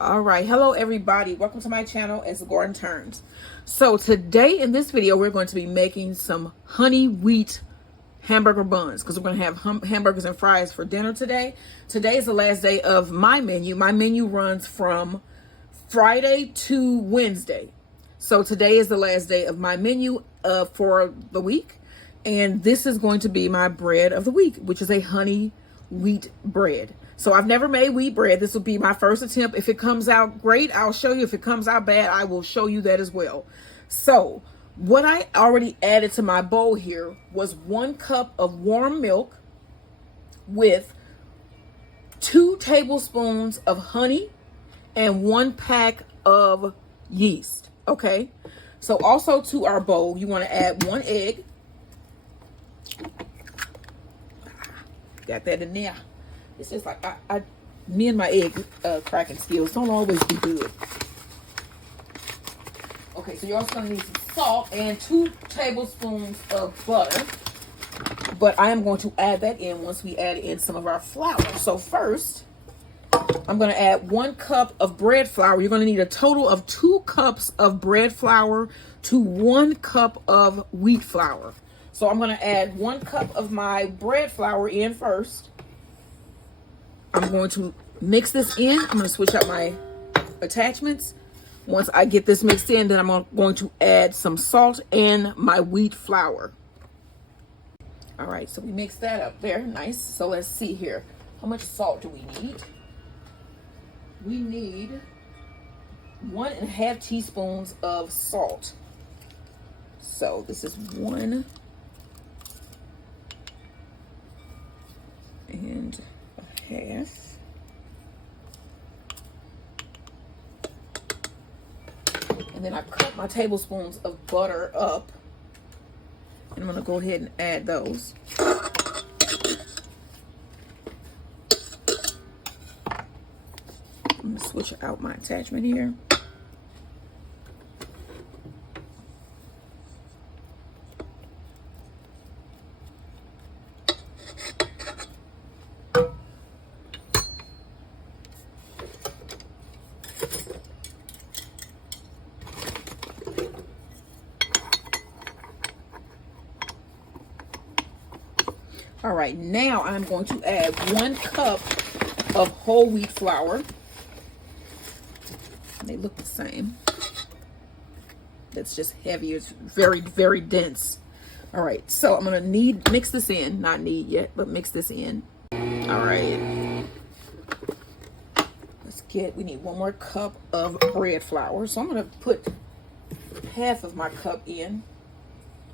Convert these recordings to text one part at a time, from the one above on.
Alright, hello everybody, welcome to my channel. It's Gordon Turns. So today in this video we're going to be making some honey wheat hamburger buns, because we're going to have hamburgers and fries for dinner today. Today is the last day of my menu. My menu runs from Friday to Wednesday, so today is the last day of my menu for the week, and this is going to be my bread of the week, which is a honey wheat bread. So I've never made wheat bread. This will be my first attempt. If it comes out great, I'll show you. If it comes out bad, I will show you that as well. So what I already added to my bowl here was 1 cup of warm milk with 2 tablespoons of honey and 1 pack of yeast. Okay. So also to our bowl, you want to add 1 egg. Got that in there. It's just like me and my egg cracking skills don't always be good. Okay, so you're also going to need some salt and 2 tablespoons of butter. But I am going to add that in once we add in some of our flour. So first, I'm going to add 1 cup of bread flour. You're going to need a total of 2 cups of bread flour to 1 cup of wheat flour. So I'm going to add 1 cup of my bread flour in first. I'm going to mix this in. I'm going to switch out my attachments. Once I get this mixed in, then I'm going to add some salt and my wheat flour. All right, so we mix that up there. Nice. So let's see here. How much salt do we need? We need 1.5 teaspoons of salt. So this is 1 and a half. And then I cut my tablespoons of butter up, and I'm going to go ahead and add those. I'm going to switch out my attachment here. All right, now I'm going to add 1 cup of whole wheat flour. They look the same. That's just heavy. It's very, very dense. All right, so I'm going to mix this in. Not need yet, but mix this in. All right. We need 1 more cup of bread flour. So I'm going to put half of my cup in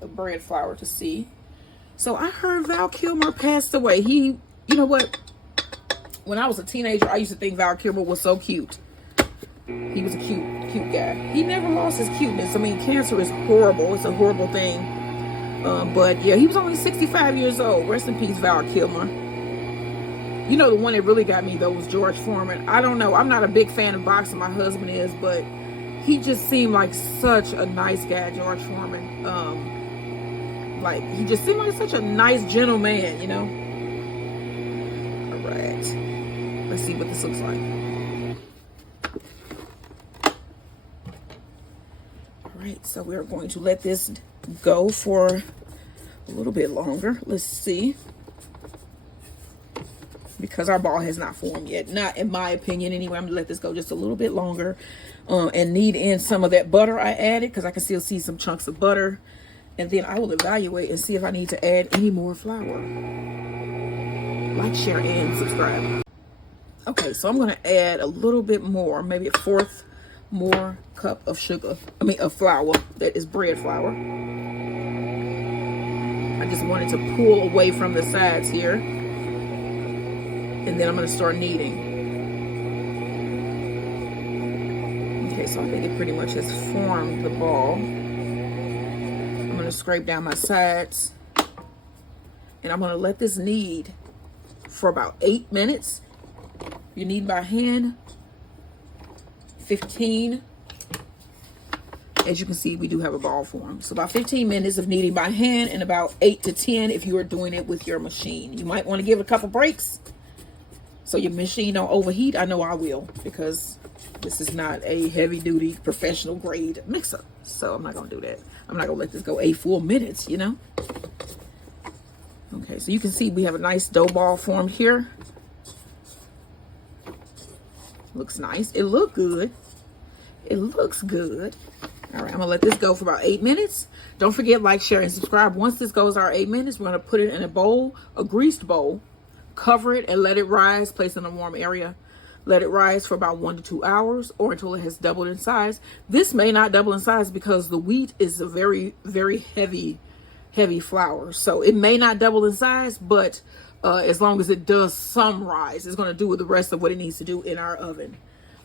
of bread flour to see. So I heard Val Kilmer passed away. You know what? When I was a teenager, I used to think Val Kilmer was so cute. He was a cute guy. He never lost his cuteness. I mean, cancer is horrible. It's a horrible thing. But yeah, he was only 65 years old. Rest in peace, Val Kilmer. You know, the one that really got me, though, was George Foreman. I don't know. I'm not a big fan of boxing. My husband is, but he just seemed like such a nice guy, George Foreman. Like, he just seemed like such a nice, gentle man, you know? All right. Let's see what this looks like. All right, so we're going to let this go for a little bit longer. Let's see. Because our ball has not formed yet. Not in my opinion, anyway. I'm going to let this go just a little bit longer. And knead in some of that butter I added, because I can still see some chunks of butter. And then I will evaluate and see if I need to add any more flour. Like, share, and subscribe. Okay, so I'm going to add a little bit more, maybe a 1/4 more cup of sugar, of flour. That is bread flour. I just wanted to pull away from the sides here. And then I'm going to start kneading. Okay, so I think it pretty much has formed the ball. I'm going to scrape down my sides. And I'm going to let this knead for about 8 minutes. You knead by hand. 15. As you can see, we do have a ball form. So about 15 minutes of kneading by hand and about 8 to 10 if you are doing it with your machine. You might want to give it a couple breaks so your machine don't overheat. I know I will, because this is not a heavy-duty professional grade mixer. So I'm not going to do that. I'm not going to let this go 8 full minutes, you know. Okay, so you can see we have a nice dough ball formed here. Looks nice. It looks good. It looks good. All right, I'm gonna let this go for about 8 minutes. Don't forget, like, share, and subscribe. Once this goes our 8 minutes, we're gonna put it in a bowl, a greased bowl, cover it and let it rise, place it in a warm area. Let it rise for about 1 to 2 hours or until it has doubled in size. This may not double in size because the wheat is a very, very heavy flour. So it may not double in size, but as long as it does some rise, it's gonna do the rest of what it needs to do in our oven.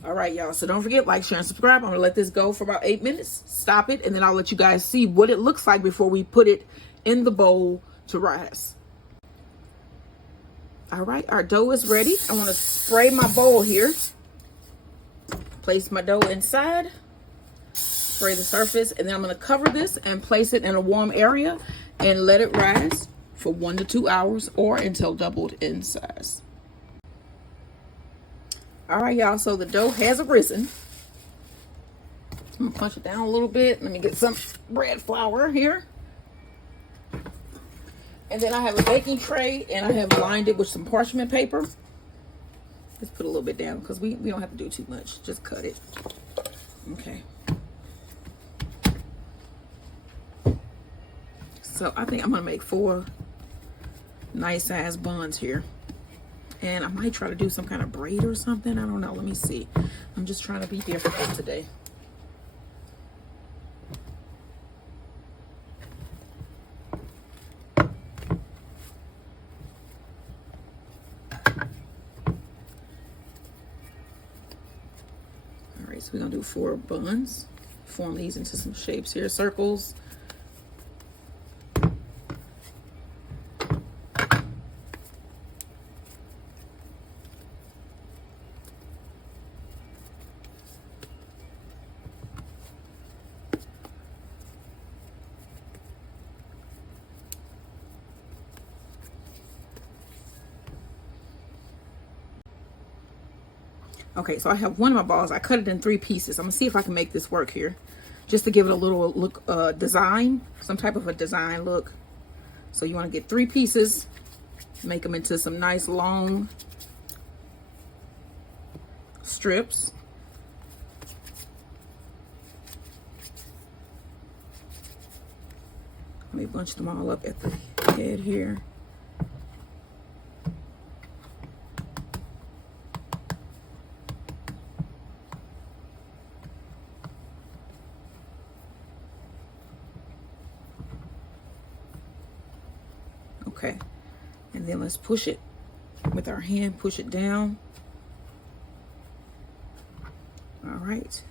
All right, y'all. So don't forget, like, share, and subscribe. I'm going to let this go for about 8 minutes. Stop it. And then I'll let you guys see what it looks like before we put it in the bowl to rise. All right. Our dough is ready. I want to spray my bowl here. Place my dough inside. Spray the surface. And then I'm going to cover this and place it in a warm area and let it rise for 1 to 2 hours or until doubled in size. All right, y'all, so the dough has arisen. I'm gonna punch it down a little bit. Let me get some bread flour here. And then I have a baking tray and I have lined it with some parchment paper. Let's put a little bit down because we don't have to do too much. Just cut it. Okay. So I think I'm gonna make 4 nice size buns here. And I might try to do some kind of braid or something. I don't know. Let me see. I'm just trying to be different today. All right, so we're going to do 4 buns. Form these into some shapes here. Circles. Okay, so I have one of my balls. I cut it in 3 pieces. I'm gonna see if I can make this work here, just to give it a little look, design, some type of a design look. So you want to get 3 pieces, make them into some nice long strips. Let me bunch them all up at the head here. Okay, and then let's push it with our hand, push it down. All right.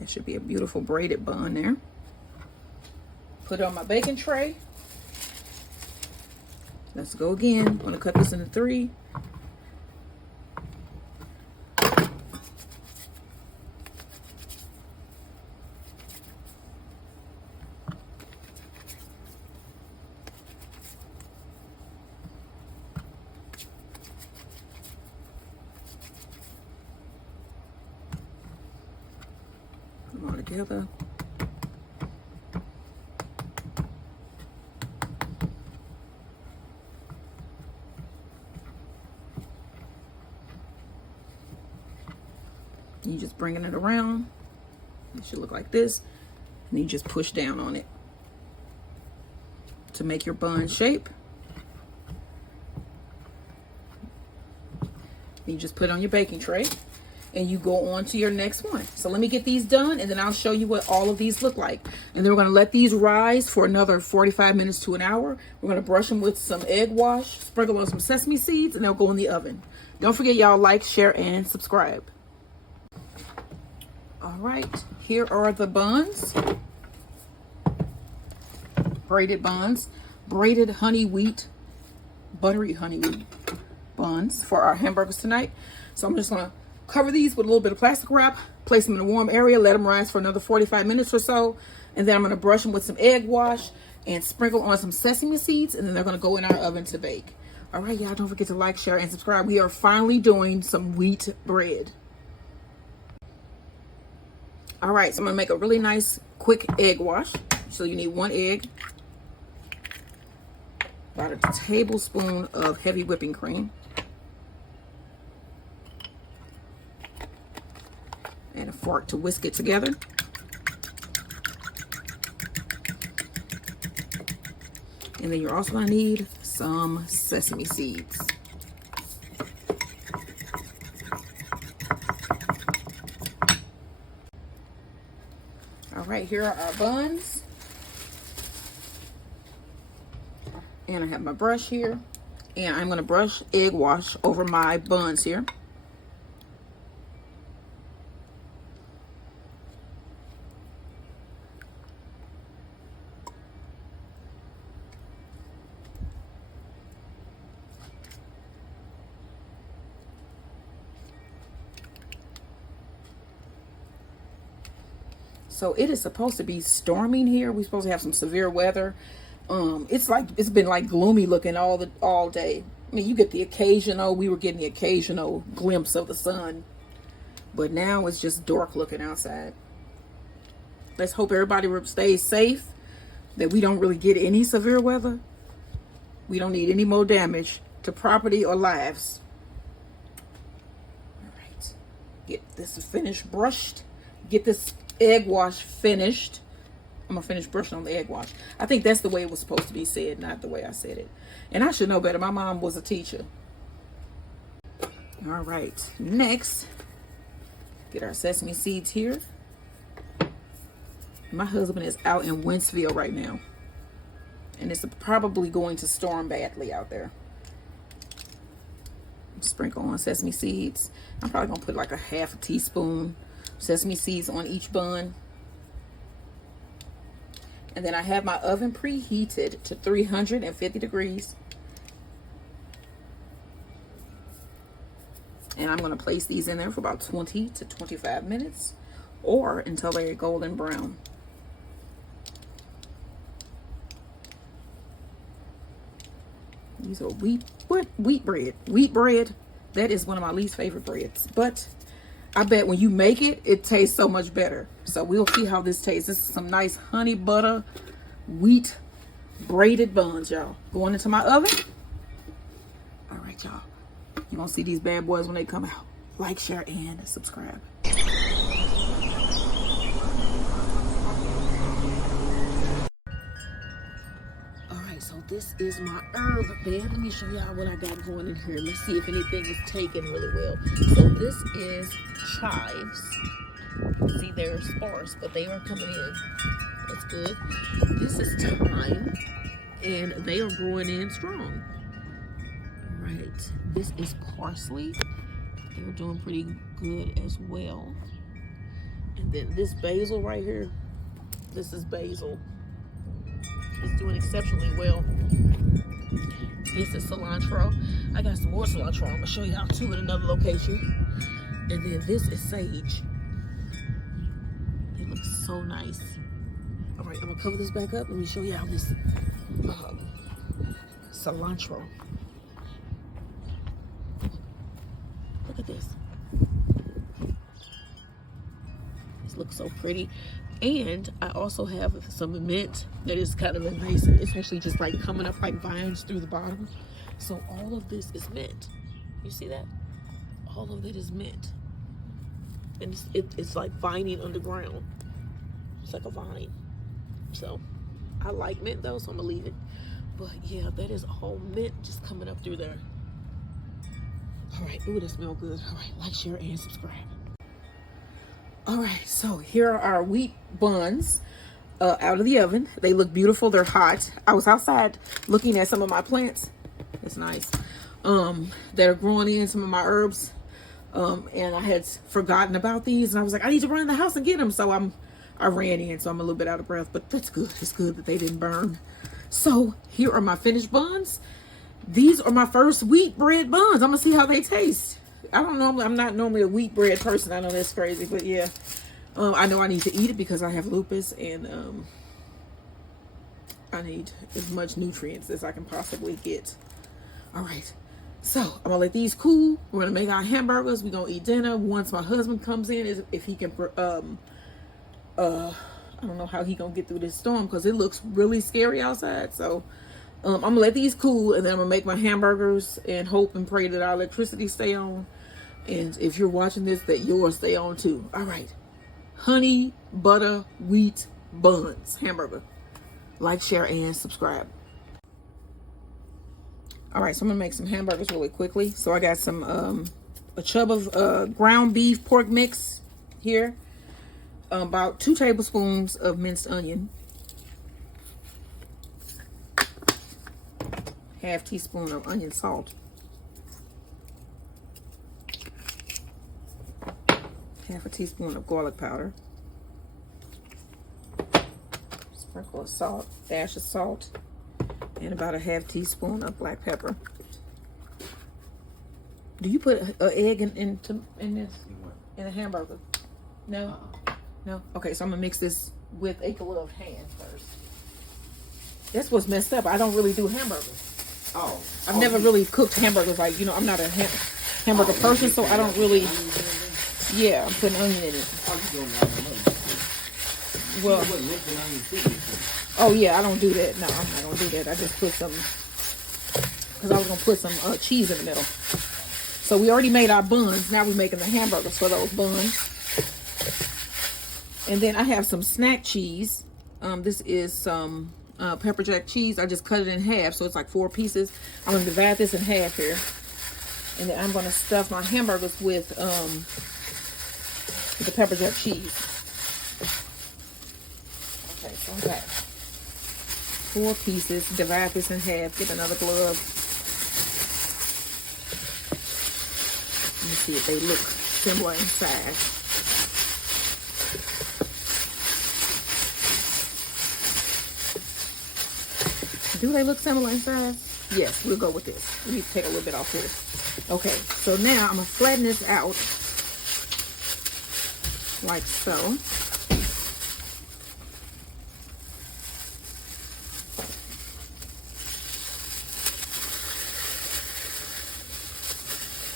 That should be a beautiful braided bun there. Put it on my baking tray. Let's go again. I'm gonna cut this into 3. Put them all together. You just bringing it around. It should look like this. And you just push down on it to make your bun shape. Then you just put it on your baking tray and you go on to your next one. So let me get these done and then I'll show you what all of these look like. And then we're gonna let these rise for another 45 minutes to an hour. We're gonna brush them with some egg wash, sprinkle on some sesame seeds, and they'll go in the oven. Don't forget, y'all, like, share, and subscribe. All right, here are the buns. Braided buns, braided honey wheat, buttery honey wheat buns for our hamburgers tonight. So I'm just gonna cover these with a little bit of plastic wrap, place them in a warm area, let them rise for another 45 minutes or so, and then I'm gonna brush them with some egg wash and sprinkle on some sesame seeds, and then they're gonna go in our oven to bake. All right, y'all, don't forget to like, share, and subscribe. We are finally doing some wheat bread. All right, so I'm gonna make a really nice, quick egg wash. So you need 1 egg, about a tablespoon of heavy whipping cream, and a fork to whisk it together. And then you're also going to need some sesame seeds. All right, here are our buns. And I have my brush here. And I'm going to brush egg wash over my buns here. So it is supposed to be storming here. We're supposed to have some severe weather. It's been like gloomy looking all day. I mean, you get the occasional, we were getting the occasional glimpse of the sun, but now it's just dark looking outside. Let's hope everybody stays safe, that we don't really get any severe weather. We don't need any more damage to property or lives. All right, get this finished brushed. Get this egg wash finished. I'm gonna finish brushing on the egg wash. I think that's the way it was supposed to be said, not the way I said it. And I should know better. My mom was a teacher. All right, next, get our sesame seeds here. My husband is out in Wentzville right now, and it's probably going to storm badly out there. Sprinkle on sesame seeds. I'm probably gonna put like a half a teaspoon sesame seeds on each bun. And then I have my oven preheated to 350 degrees. And I'm going to place these in there for about 20 to 25 minutes or until they're golden brown. These are wheat bread. Wheat bread, that is one of my least favorite breads. But I bet when you make it, it tastes so much better. So we'll see how this tastes. This is some nice honey butter wheat braided buns, y'all. Going into my oven. All right, y'all. You're going to see these bad boys when they come out. Like, share, and subscribe. All right, so this is my herb bed. Let me show y'all what I got going in here. Let's see if anything is taken really well. So this is chives. See, they're sparse, but they are coming in. That's good. This is thyme, and they are growing in strong. All right, this is parsley. They're doing pretty good as well. And then this basil right here, this is basil. It's doing exceptionally well. This is cilantro. I got some more cilantro. I'm gonna show y'all too in another location. And then this is sage. It looks so nice. All right, I'm gonna cover this back up. Let me show y'all this cilantro. Look at this. This looks so pretty. And I also have some mint that is kind of invasive. It's actually just like coming up like vines through the bottom. So all of this is mint. You see that? All of it is mint. And it's like vining underground. It's like a vine. So I like mint though, so I'm gonna leave it. But yeah, that is all mint just coming up through there. All right, ooh, that smells good. All right, like, share, and subscribe. All right, so here are our wheat buns out of the oven. They look beautiful. They're hot. I was outside looking at some of my plants. It's nice. That are growing in some of my herbs. And I had forgotten about these, and I was like, I need to run in the house and get them. So I ran in, so I'm a little bit out of breath, but that's good. It's good that they didn't burn. So here are my finished buns. These are my first wheat bread buns. I'm gonna see how they taste. I'm not normally a wheat bread person. I know that's crazy, but yeah. I know I need to eat it because I have lupus, and I need as much nutrients as I can possibly get. All right. So I'm gonna let these cool. We're gonna make our hamburgers. We're gonna eat dinner once my husband comes in. If he can, I don't know how he gonna get through this storm because it looks really scary outside. So I'm gonna let these cool, and then I'm gonna make my hamburgers and hope and pray that our electricity stay on. And if you're watching this, that yours stay on too. All right, honey butter wheat buns hamburger. Like, share, and subscribe. All right, so I'm gonna make some hamburgers really quickly. So I got some a chub of ground beef pork mix here, about 2 tablespoons of minced onion, half teaspoon of onion salt, half a teaspoon of garlic powder, sprinkle of salt, dash of salt, and about a half teaspoon of black pepper. Do you put an egg in a hamburger? No? No? Okay, so I'm gonna mix this with a gloved hand first. That's what's messed up. I don't really do hamburgers. Oh. I've never really cooked hamburgers. Like, I'm not a hamburger person, so I don't really. Yeah, I'm putting onion in it. Well. Oh yeah, I don't do that. No, I'm not gonna do that. I just put some, because I was gonna put some cheese in the middle. So we already made our buns. Now we're making the hamburgers for those buns. And then I have some snack cheese. This is some pepper jack cheese. I just cut it in half, so it's like 4 pieces. I'm gonna divide this in half here, and then I'm gonna stuff my hamburgers with the pepper jack cheese. Okay, so I got 4 pieces. Divide this in half. Get another glove. Let me see if they look similar in size. Do they look similar in size? Yes, we'll go with this. We need to take a little bit off here. Okay, so now I'm gonna flatten this out like so.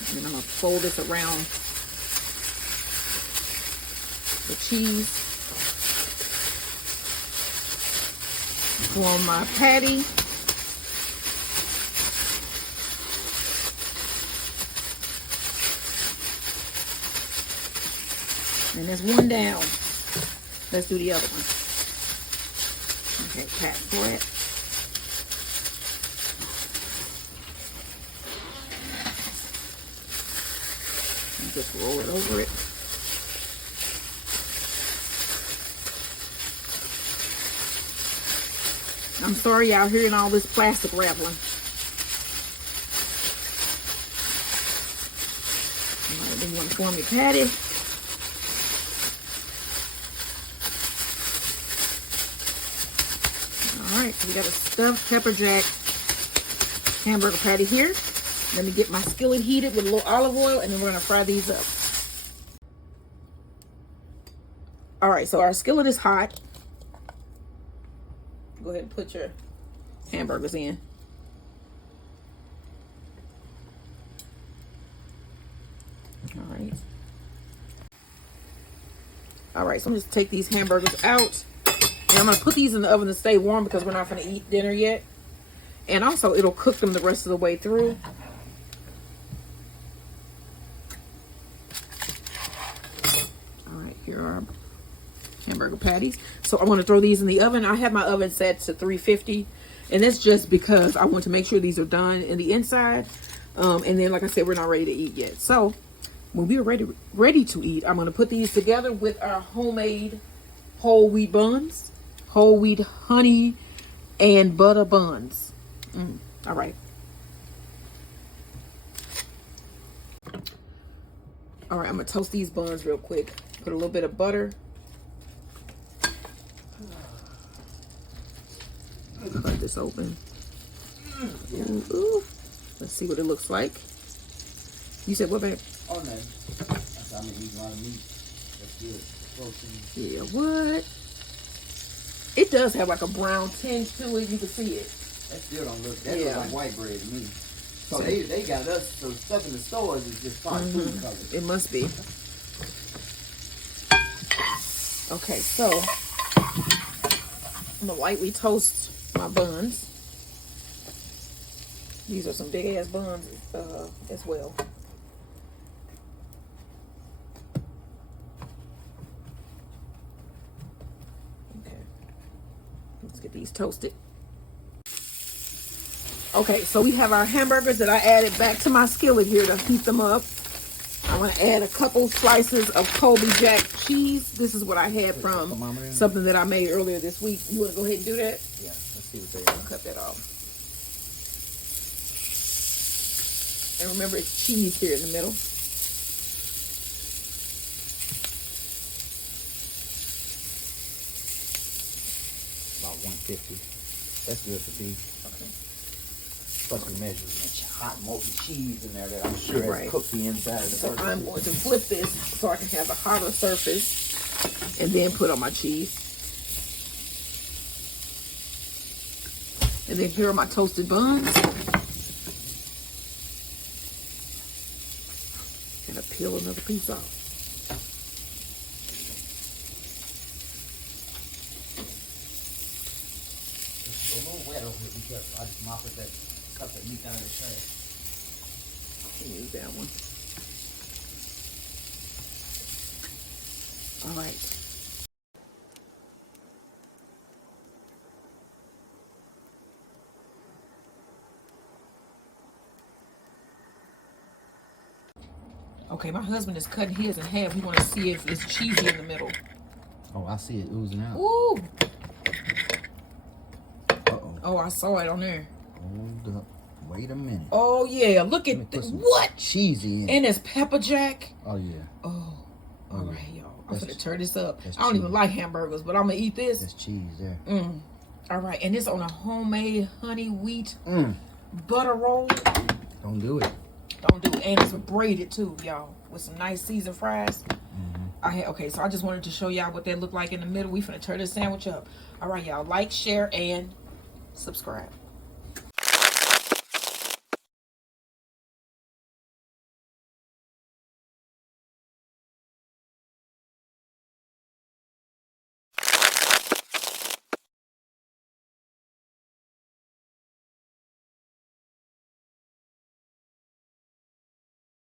And then I'm gonna fold this around the cheese. Go on my patty. And there's one down. Let's do the other one. Okay, pat flat. And just roll it over it. I'm sorry y'all hearing all this plastic rattling. All right, then you want to form your patty. All right, so we got a stuffed pepper jack hamburger patty here. Let me get my skillet heated with a little olive oil, and then we're gonna fry these up. All right, so our skillet is hot. Go ahead and put your hamburgers in. All right. All right, so I'm just take these hamburgers out. And I'm going to put these in the oven to stay warm because we're not going to eat dinner yet. And also, it'll cook them the rest of the way through. All right, here are our hamburger patties. So I'm going to throw these in the oven. I have my oven set to 350, and that's just because I want to make sure these are done in the inside. And then, like I said, we're not ready to eat yet. So when we're ready to eat, I'm going to put these together with our homemade whole wheat buns, whole wheat honey and butter buns. All right. All right, I'm going to toast these buns real quick. Put a little bit of butter. Cut this open. Ooh, ooh. Let's see what it looks like. You said what, babe? Oh, no. I'm going to eat a lot of meat. That's good. Protein. Yeah, what? It does have like a brown tinge to it. You can see it. That still don't look, that looks like white bread to me. So they got us, so stuff in the stores is just fine food color. It must be. Okay, so I'm gonna lightly toast my buns. These are some big ass buns as well. Okay, let's get these toasted. Okay, so we have our hamburgers that I added back to my skillet here to heat them up. I'm going to add a couple slices of Colby Jack cheese. This is what I had from something that I made earlier this week. You want to go ahead and do that? Yeah, let's see what they are. Cut that off. And remember, it's cheese here in the middle. About 150. That's good for beef. Okay. Plus we measure hot molten cheese in there that I'm sure has cooked the inside of the burger. So I'm going to flip this so I can have a hotter surface and then put on my cheese. And then here are my toasted buns. And I peel another piece off. It's a little wet over here because I just mopped that cup that meat out of the trash. Use that one. All right. Okay, my husband is cutting his in half. We want to see if it's cheesy in the middle. Oh, I see it oozing out. Ooh. Uh-oh. Oh, I saw it on there. Hold up. Wait a minute. Oh, yeah. Look at this. What? Cheesy in it. And it's pepper jack. Oh, yeah. Oh. All right, y'all. I'm going to turn this up. I cheese. don't even like hamburgers, but I'm going to eat this. There's cheese there. All right. And it's on a homemade honey wheat butter roll. Don't do it. Don't do it. And it's braided too, y'all, with some nice seasoned fries. Okay, so I just wanted to show y'all what they look like in the middle. We finna turn this sandwich up. All right, y'all. Like, share, and subscribe.